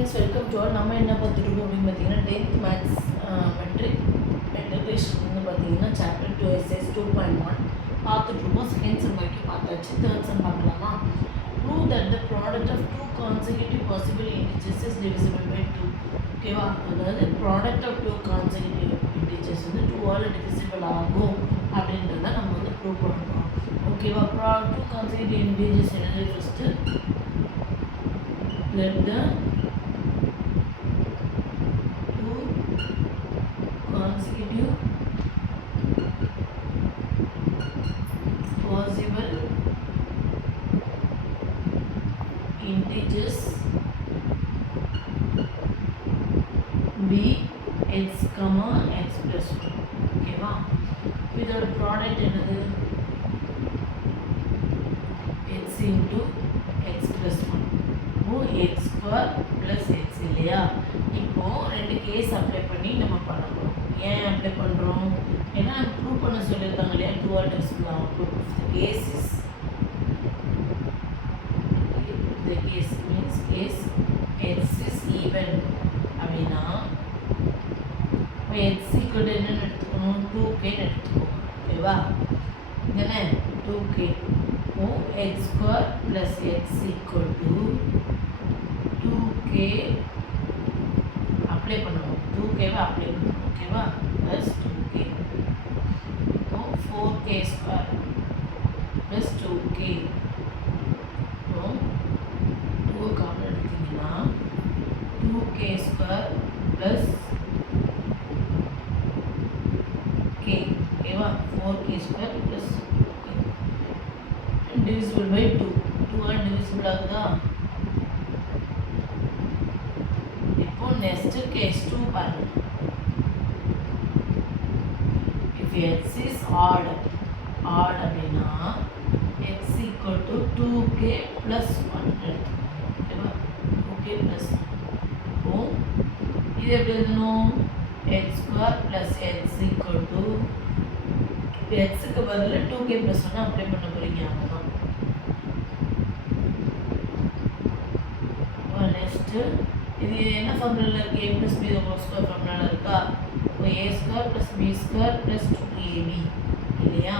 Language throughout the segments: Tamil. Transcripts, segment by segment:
Friends, welcome to all. நம்ம என்ன பார்த்துருக்கோம் அப்படின்னு பார்த்தீங்கன்னா 10th மேத்ஸ் மெட்ரிக் இன்டகிரேஷன் வந்து பார்த்தீங்கன்னா சாப்டர் 2 எஸ்எஸ் 2.1 பார்த்துட்ருக்கோம். செகண்ட் செம் வரைக்கும் பார்த்தாச்சு. தேர்ட் செம் பார்க்கலாமா? Prove that the product of two consecutive possible integers is divisible by 2. ஓகேவா? அதாவது product of two consecutive integers வந்து 2ஆல் டிவிசிபிள் ஆகும் அப்படின்றத நம்ம வந்து ப்ரூவ் பண்ணுறோம். ஓகேவா? டூ கான்செக்யூட்டிவ் இன்டிஜர்ஸ் என்னது? First let the two consecutive possible integers be x, x plus 1. ஓகேவா? இதோட ப்ராடக்ட் என்னது? x into x plus 1. x square plus X இல்லையா? இப்போது ரெண்டு கேஸ் அப்ளை பண்ணி நம்ம பண்ண போகிறோம். ஏன் அப்ளை பண்ணுறோம்? ஏன்னா ப்ரூவ் பண்ண சொல்லியிருக்காங்க இல்லையா? 2ஆல் டிவிசிபிள் ஆகும். Prove case is the case means case x is even அப்படின்னா இப்போ x ஈக்குவல் என்னென்னு எடுத்துக்கணும்? 2k எடுத்துக்கோங்க. ஓகேவா? இங்கே 2k x square plus X equal to 2k apply பண்ணுவோம். 2kவை அப்ளை பண்ணுவோம். ஓகேவா? Plus 2k 4k square plus 2k 2 common எடுத்தீங்கன்னா 2k ஸ்கொயர் ப்ளஸ் k. ஓகேவா? 4k square plus divisible by 2. 2ஆல் டிவிசிபிள் ஆகுதா? Next case 2 பாருங்க. If x is odd அப்படின்னா x equal to 2k plus 1 எடுத்துக்கோங்க. ஓகேவா? 2k plus 1. இது எப்படி எழுதணும்? x square plus x equal to xக்கு பதில் 2k plus 1 அப்ளை பண்ண போறீங்க. அவ்வளோதான். நெக்ஸ்ட் இது என்ன ஃபார்முலாவில் இருக்குது? a + b ஹோல் ஸ்கொயர் ஃபார்முலாவில் இருக்கா? இப்போ a square plus b square plus 2ab இல்லையா?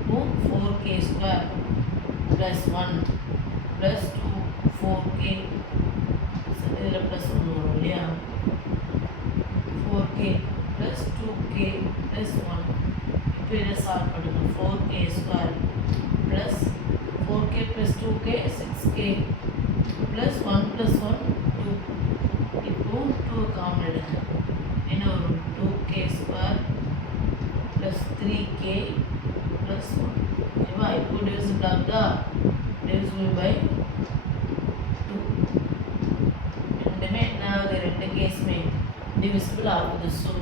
இப்போ 4k square plus 1 plus 2 4k இதில் ப்ளஸ் 1 வரும் இல்லையா? 4k plus 2k plus 1. இப்போ இதை சால்வ் பண்ணுங்கள். 4k square plus 4k plus 2k 6k plus 1 plus 1 2. இப்போ 2 காமன் எடுங்க. என்ன வரும்? 2k square plus 3k plus 1. ஓகேவா? இப்போ டிவிசிபிள் ஆகுதா? Divisible by 2. ரெண்டுமே என்ன ஆகுது? ரெண்டு கேஸுமே டிவிசிபிள் ஆகுது. So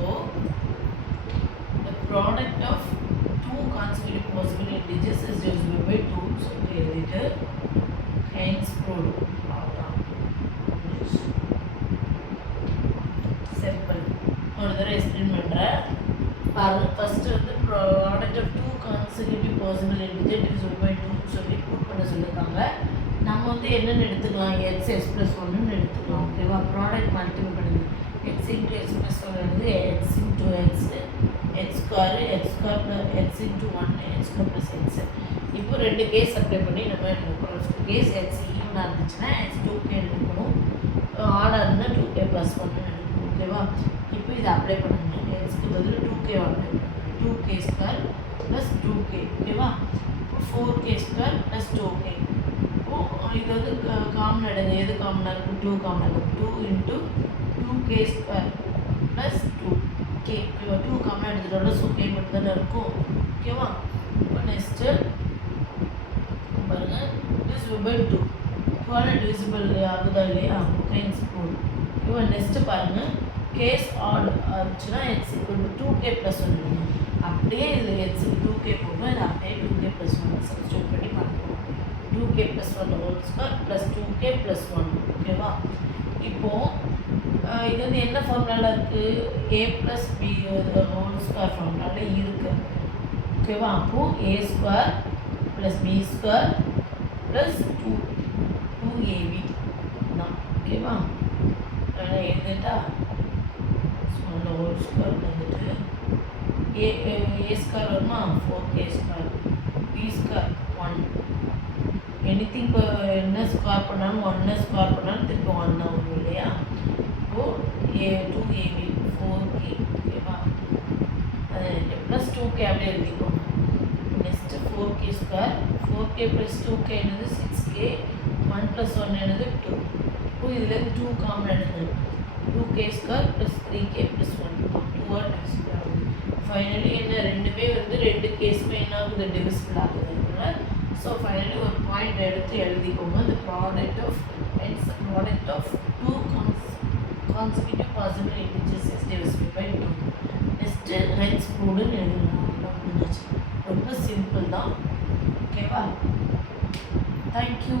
the product of two consecutive possible integers is divisible by 2. So எழுதிட்டு hence proved. ஒரு தடவை எக்ஸ்பிளைன் பண்ணுறேன் பாருங்க. ஃபஸ்ட்டு வந்து product of two consecutive possible integer divisible by 2 சொல்லி ப்ரூவ் பண்ண சொல்லியிருக்காங்க. நம்ம வந்து என்னென்னு எடுத்துக்கலாம்? எக்ஸ் எக்ஸ் ப்ளஸ் 1ன்னு எடுத்துக்கலாம். ஓகேவா? ப்ராடக்ட் மல்டிபிள் பண்ணுது. எக்ஸ் இன்ட்டு எக்ஸ் ப்ளஸ் 1 வந்து X into X X square plus X into 1 X square plus X. இப்போ ரெண்டு கேஸ் அப்ளை பண்ணி நம்ம எடுக்கணும். ஃபஸ்ட்டு கேஸ் எக்ஸ் ஈவனாக இருந்துச்சுன்னா எக்ஸ் 2k எடுக்கணும். ஆடாக இருந்தால் 2k + 1 எடுக்கணும். ஓகேவா? இப்போ இதை அப்ளை பண்ணுங்க. எக்ஸ்க்கு பதில் 2k அப்ளை பண்ணுங்க. 2k square plus 2k. ஓகேவா? இப்போ 4k ஸ்கொயர் ப்ளஸ் 2k. இப்போது இது வந்து காமன் எடுங்க. எது காமனாக இருக்குது? 2 காமனாக இருக்குது. 2 into 2k square plus 2k. ஓகேவா? 2 காமனாக எடுத்துட்டோம்னா ஸோ k மட்டும் தானே இருக்கும். ஓகேவா? இப்போ நெக்ஸ்ட்டு பாருங்கள். Divisible by 2. 2ஆல் டிவிசிபிள் ஆகுதா இல்லையா? Hence proved. ஓகேவா? நெக்ஸ்ட்டு பாருங்கள். கேஸ் ஆட் ஆச்சுன்னா எக்ஸ் ஈக்குவல் டு 2k + 1. அப்படியே இதில் எக்ஸ் 2k போகும். இது அப்படியே 2k + 1 சப்ஸ்டியூட் பண்ணி பார்ப்போம். 2k + 1 whole square plus 2k + 1. ஓகேவா? இப்போது இது வந்து என்ன ஃபார்முலாவில் இருக்குது? a + b ஹோல் ஸ்கொயர் ஃபார்முலாவில் இருக்குது. ஓகேவா? அப்போது a square plus b square plus 2ab தான். ஓகேவா? எழுதிட்டா ஒன் ஹோல் ஸ்கொயர் வந்துட்டு ஏ ஸ்கொயர் வருமா 4k square B square 1 anything இப்போ என்ன ஸ்கொயர் பண்ணாலும் ஒன்னை ஸ்கொயர் பண்ணாலும் திருப்பி ஒன்றா வரும் இல்லையா இப்போது A2AB 4k ஓகேவா அது ப்ளஸ் 2k அப்படியே எழுதிக்கோங்க next 4k square 4k plus 2k என்னது 6k 1 ப்ளஸ் 1 என்னது 2 இப்போ இதில் 2 காமன் எடுங்க 2k square plus 3k plus 1 2 divisible ஆகுது ஃபைனலி என்ன ரெண்டுமே வந்து ரெண்டு கேஸுமே என்ன ஆகுது டிவிசிபிள் ஆகுதுனால ஸோ ஃபைனலி ஒரு பாயிண்ட் எடுத்து எழுதிக்கோங்க the product of two consecutive possible integers is divisible by 2 next hence ப்ரூவ்டுன்னு எழுதலாம் முடிஞ்சிச்சு ரொம்ப சிம்பிள் தான் ஓகேவா தேங்க்யூ